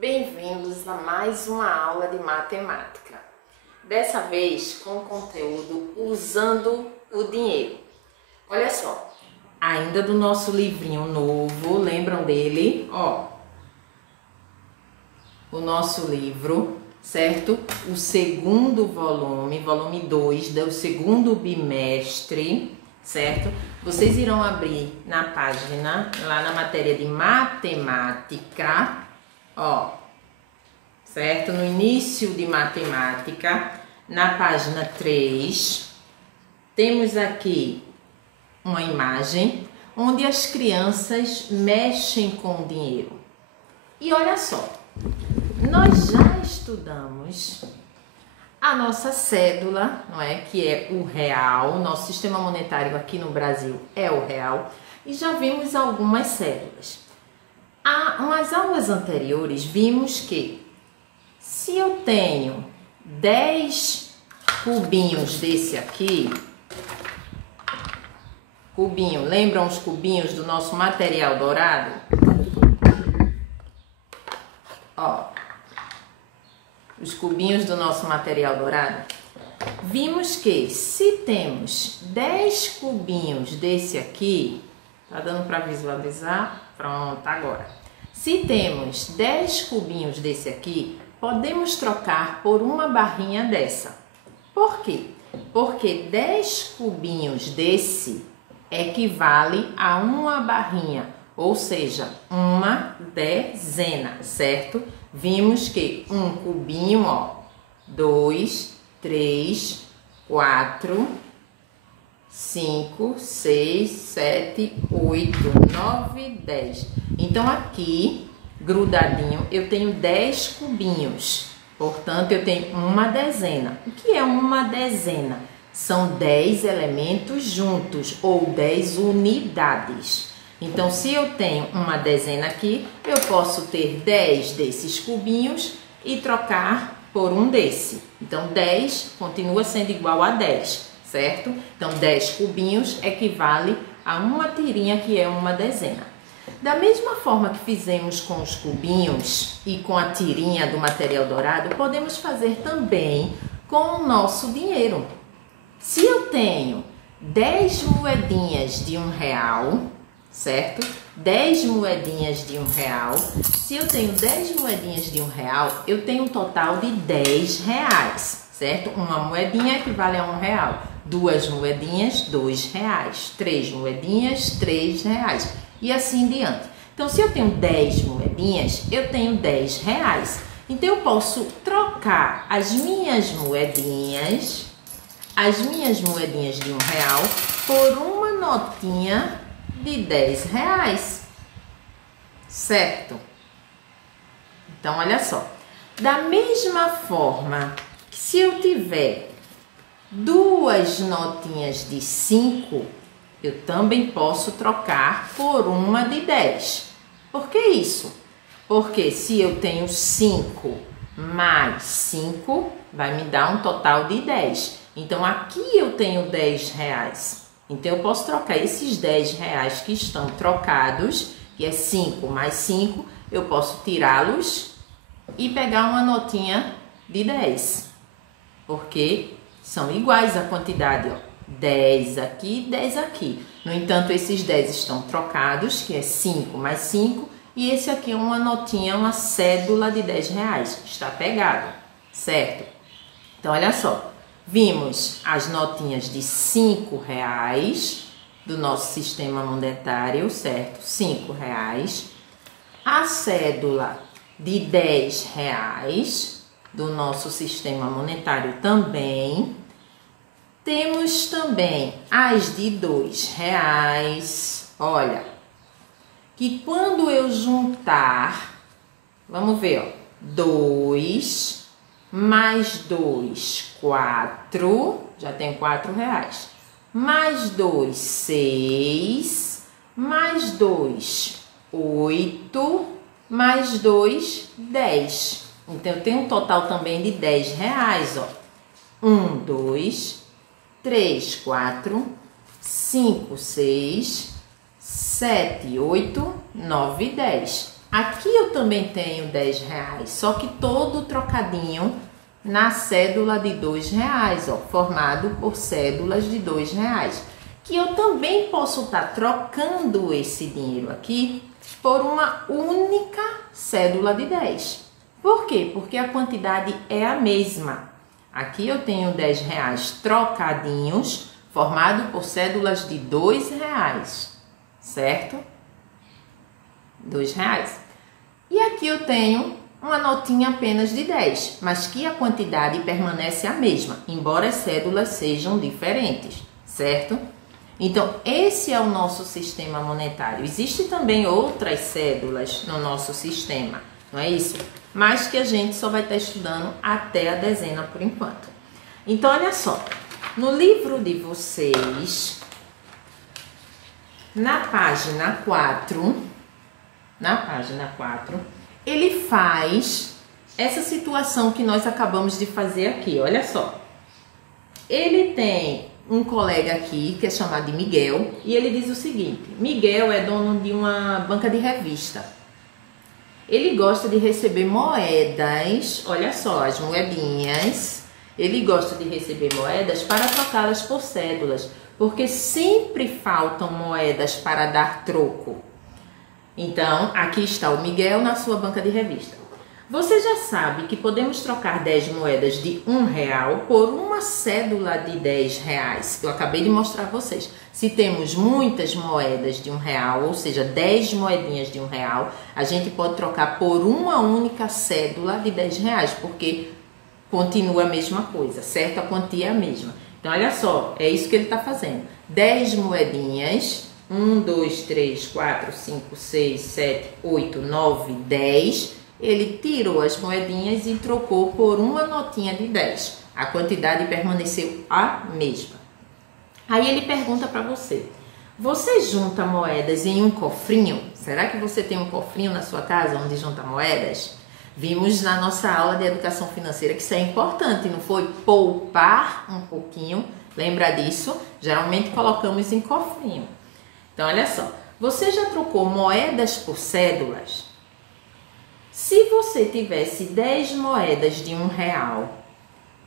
Bem-vindos a mais uma aula de matemática. Dessa vez com o conteúdo usando o dinheiro. Olha só, ainda do nosso livrinho novo, lembram dele? Ó, o nosso livro, certo? O segundo volume 2 do segundo bimestre, certo? Vocês irão abrir na página, lá na matéria de matemática, ó, certo? No início de matemática, na página 3, temos aqui uma imagem onde as crianças mexem com o dinheiro. E olha só, nós já estudamos a nossa cédula, não é? Que é o real, nosso sistema monetário aqui no Brasil é o real, e já vimos algumas cédulas. Nas aulas anteriores vimos que se eu tenho 10 cubinhos desse aqui, lembram os cubinhos do nosso material dourado? Ó, os cubinhos do nosso material dourado. Vimos que se temos 10 cubinhos desse aqui, tá dando para visualizar? Pronto, agora. Se temos 10 cubinhos desse aqui, podemos trocar por uma barrinha dessa. Por quê? Porque 10 cubinhos desse equivale a uma barrinha, ou seja, uma dezena, certo? Vimos que um cubinho, ó, 2, 3, 4, 5, 6, 7, 8, 9, 10. Então, aqui, grudadinho, eu tenho 10 cubinhos. Portanto, eu tenho uma dezena. O que é uma dezena? São 10 elementos juntos, ou 10 unidades. Então, se eu tenho uma dezena aqui, eu posso ter 10 desses cubinhos e trocar por um desse. Então, 10 continua sendo igual a 10, certo? Então, 10 cubinhos equivale a uma tirinha, que é uma dezena. Da mesma forma que fizemos com os cubinhos e com a tirinha do material dourado, podemos fazer também com o nosso dinheiro. Se eu tenho 10 moedinhas de R$1, certo? 10 moedinhas de R$1. Se eu tenho 10 moedinhas de R$1, eu tenho um total de R$10, certo? Uma moedinha equivale a R$1. 2 moedinhas, R$2. 3 moedinhas, R$3. E assim diante. Então, se eu tenho 10 moedinhas, eu tenho R$10. Então, eu posso trocar as minhas moedinhas de R$1 por uma notinha de R$10, certo? Então, olha só, da mesma forma que se eu tiver duas notinhas de 5, eu também posso trocar por uma de 10. Por que isso? Porque se eu tenho 5 mais 5, vai me dar um total de 10. Então, aqui eu tenho R$10. Então, eu posso trocar esses R$10 que estão trocados, que é 5 mais 5, eu posso tirá-los e pegar uma notinha de 10. Porque são iguais a quantidade, ó. 10 aqui, 10 aqui. No entanto, esses 10 estão trocados, que é 5 mais 5, e esse aqui é uma notinha, uma cédula de R$10. Está pegado, certo? Então, olha só. Vimos as notinhas de R$5 do nosso sistema monetário, certo? R$5. A cédula de R$10 do nosso sistema monetário também. Temos também as de R$2. Olha, que quando eu juntar, vamos ver, ó, 2 mais 2, 4, já tem R$4. Mais 2, 6, mais 2, 8, mais 2, 10. Então, eu tenho um total também de R$10, ó. 1, 2, 3, 4, 5, 6, 7, 8, 9, 10. Aqui eu também tenho 10 reais, só que todo trocadinho na cédula de 2 reais, ó, formado por cédulas de 2 reais. Que eu também posso estar trocando esse dinheiro aqui por uma única cédula de 10. Por quê? Porque a quantidade é a mesma. Aqui eu tenho 10 reais trocadinhos, formado por cédulas de 2 reais, certo? 2 reais. E aqui eu tenho uma notinha apenas de 10, mas que a quantidade permanece a mesma, embora as cédulas sejam diferentes, certo? Então, esse é o nosso sistema monetário. Existem também outras cédulas no nosso sistema, não é isso? Mas que a gente só vai estar estudando até a dezena por enquanto. Então, olha só, no livro de vocês, na página 4, ele faz essa situação que nós acabamos de fazer aqui, olha só. Ele tem um colega aqui que é chamado de Miguel e ele diz o seguinte: Miguel é dono de uma banca de revista. Ele gosta de receber moedas, olha só, as moedinhas. Ele gosta de receber moedas para trocá-las por cédulas, porque sempre faltam moedas para dar troco. Então, aqui está o Miguel na sua banca de revista. Você já sabe que podemos trocar 10 moedas de R$1 por uma cédula de 10 reais. Eu acabei de mostrar a vocês. Se temos muitas moedas de R$1, ou seja, 10 moedinhas de R$1, a gente pode trocar por uma única cédula de 10 reais, porque continua a mesma coisa, certo? A quantia é a mesma. Então, olha só, é isso que ele está fazendo. 10 moedinhas, 1, 2, 3, 4, 5, 6, 7, 8, 9, 10... Ele tirou as moedinhas e trocou por uma notinha de 10. A quantidade permaneceu a mesma. Aí ele pergunta para você: você junta moedas em um cofrinho? Será que você tem um cofrinho na sua casa onde junta moedas? Vimos na nossa aula de educação financeira que isso é importante, não foi? Poupar um pouquinho. Lembra disso? Geralmente colocamos em cofrinho. Então, olha só. Você já trocou moedas por cédulas? Se você tivesse 10 moedas de R$1,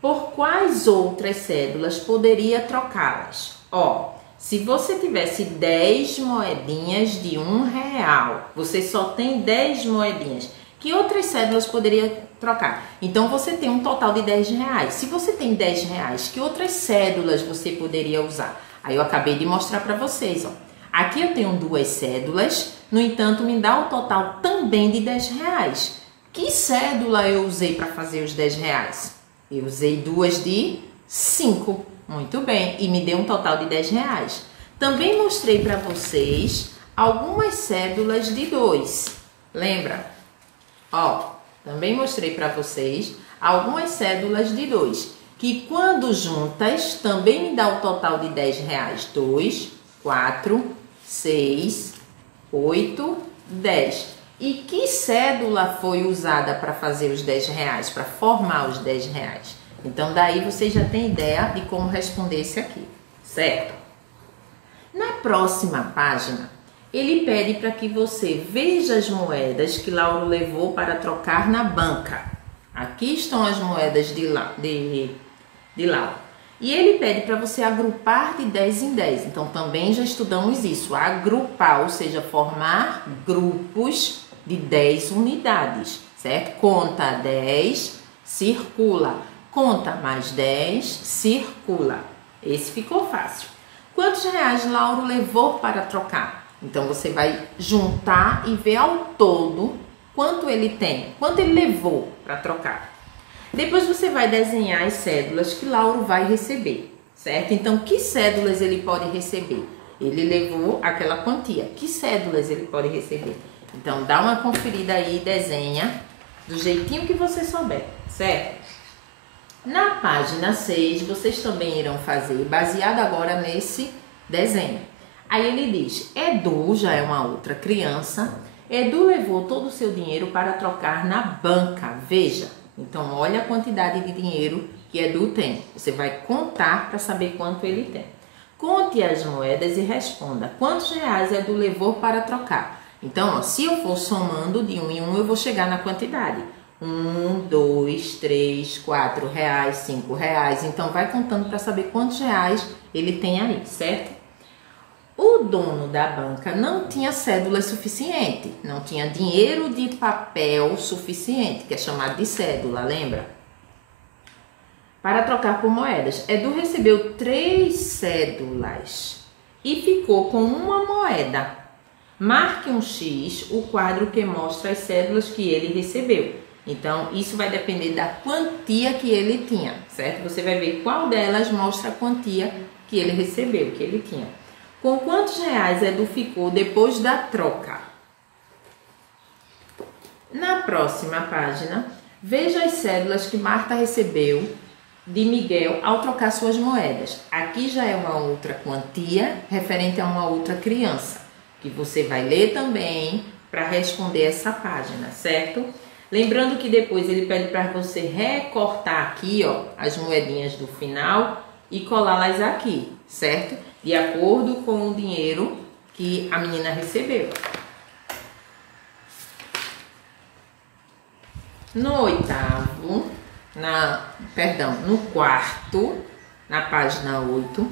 por quais outras cédulas poderia trocá-las? Ó, se você tivesse 10 moedinhas de R$1, você só tem 10 moedinhas, que outras cédulas poderia trocar? Então, você tem um total de R$10. Se você tem R$10, que outras cédulas você poderia usar? Aí eu acabei de mostrar para vocês, ó. Aqui eu tenho 2 cédulas, no entanto, me dá um total também de R$10. Que cédula eu usei para fazer os R$10? Eu usei 2 de 5. Muito bem, e me deu um total de R$10. Também mostrei para vocês algumas cédulas de 2. Lembra? Ó, também mostrei para vocês algumas cédulas de 2, que quando juntas também me dá o total de R$10. 2, 4, 6, 8, 10. E que cédula foi usada para fazer os R$10, para formar os R$10? Então, daí você já tem ideia de como responder esse aqui, certo? Na próxima página, ele pede para que você veja as moedas que Lauro levou para trocar na banca. Aqui estão as moedas de Lauro. E ele pede para você agrupar de 10 em 10. Então, também já estudamos isso. Agrupar, ou seja, formar grupos de 10 unidades, certo? Conta 10, circula. Conta mais 10, circula. Esse ficou fácil. Quantos reais Lauro levou para trocar? Então, você vai juntar e ver ao todo quanto ele tem, quanto ele levou para trocar. Depois você vai desenhar as cédulas que Lauro vai receber, certo? Então, que cédulas ele pode receber? Ele levou aquela quantia. Que cédulas ele pode receber? Então, dá uma conferida aí, desenha do jeitinho que você souber, certo? Na página 6, vocês também irão fazer, baseado agora nesse desenho. Aí ele diz: Edu, já é uma outra criança, Edu levou todo o seu dinheiro para trocar na banca, veja. Então, olha a quantidade de dinheiro que Edu tem. Você vai contar para saber quanto ele tem. Conte as moedas e responda: quantos reais Edu levou para trocar? Então, ó, se eu for somando de 1 em 1, eu vou chegar na quantidade. 1, 2, 3, 4 reais, 5 reais. Então, vai contando para saber quantos reais ele tem aí, certo? O dono da banca não tinha cédula suficiente, não tinha dinheiro de papel suficiente, que é chamado de cédula, lembra? Para trocar por moedas. Edu recebeu 3 cédulas e ficou com uma moeda. Marque um X, o quadro que mostra as cédulas que ele recebeu. Então, isso vai depender da quantia que ele tinha, certo? Você vai ver qual delas mostra a quantia que ele recebeu, que ele tinha. Com quantos reais Edu ficou depois da troca? Na próxima página, veja as cédulas que Marta recebeu de Miguel ao trocar suas moedas. Aqui já é uma outra quantia referente a uma outra criança, que você vai ler também para responder essa página, certo? Lembrando que depois ele pede para você recortar aqui, ó, as moedinhas do final e colá-las aqui, certo? De acordo com o dinheiro que a menina recebeu. No oitavo, no quarto, na página 8,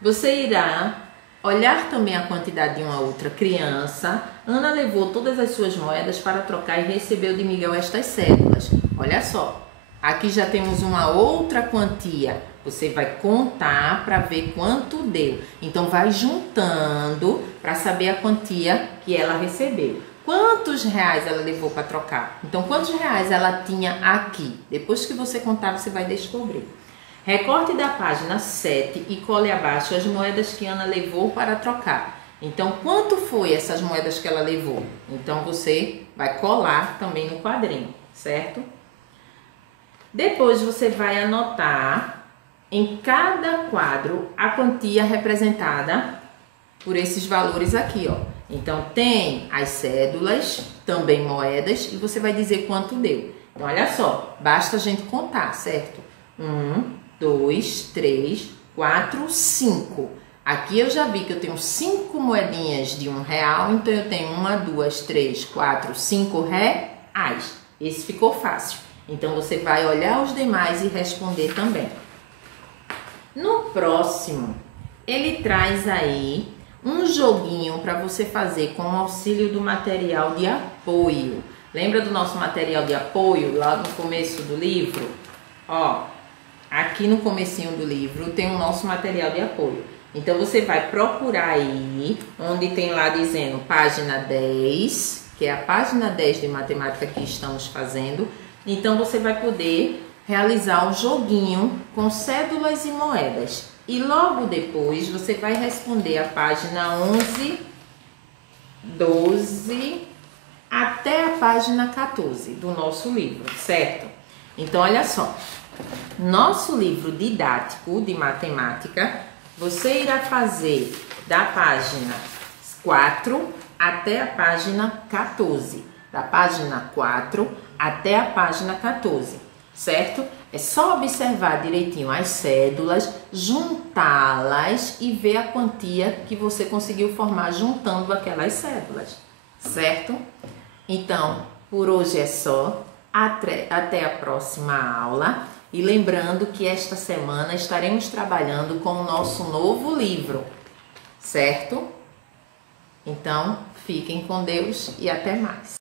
você irá olhar também a quantidade de uma outra criança. Ana levou todas as suas moedas para trocar e recebeu de Miguel estas cédulas. Olha só, aqui já temos uma outra quantia. Você vai contar para ver quanto deu. Então, vai juntando para saber a quantia que ela recebeu. Quantos reais ela levou para trocar? Então, quantos reais ela tinha aqui? Depois que você contar, você vai descobrir. Recorte da página 7 e cole abaixo as moedas que Ana levou para trocar. Então, quanto foi essas moedas que ela levou? Então, você vai colar também no quadrinho, certo? Depois, você vai anotar em cada quadro a quantia representada por esses valores aqui, ó. Então, tem as cédulas, também moedas, e você vai dizer quanto deu. Então, olha só, basta a gente contar, certo? 1, 2, 3, 4, 5. Aqui eu já vi que eu tenho 5 moedinhas de R$1, então eu tenho 1, 2, 3, 4, 5 reais. Esse ficou fácil. Então, você vai olhar os demais e responder também. No próximo, ele traz aí um joguinho para você fazer com o auxílio do material de apoio. Lembra do nosso material de apoio lá no começo do livro? Ó, aqui no comecinho do livro tem o nosso material de apoio. Então, você vai procurar aí, onde tem lá dizendo página 10, que é a página 10 de matemática que estamos fazendo. Então, você vai poder realizar um joguinho com cédulas e moedas. E logo depois você vai responder a página 11, 12 até a página 14 do nosso livro, certo? Então, olha só. Nosso livro didático de matemática, você irá fazer da página 4 até a página 14. Da página 4 até a página 14. Certo? É só observar direitinho as cédulas, juntá-las e ver a quantia que você conseguiu formar juntando aquelas cédulas, certo? Então, por hoje é só. Até a próxima aula. E lembrando que esta semana estaremos trabalhando com o nosso novo livro, certo? Então, fiquem com Deus e até mais.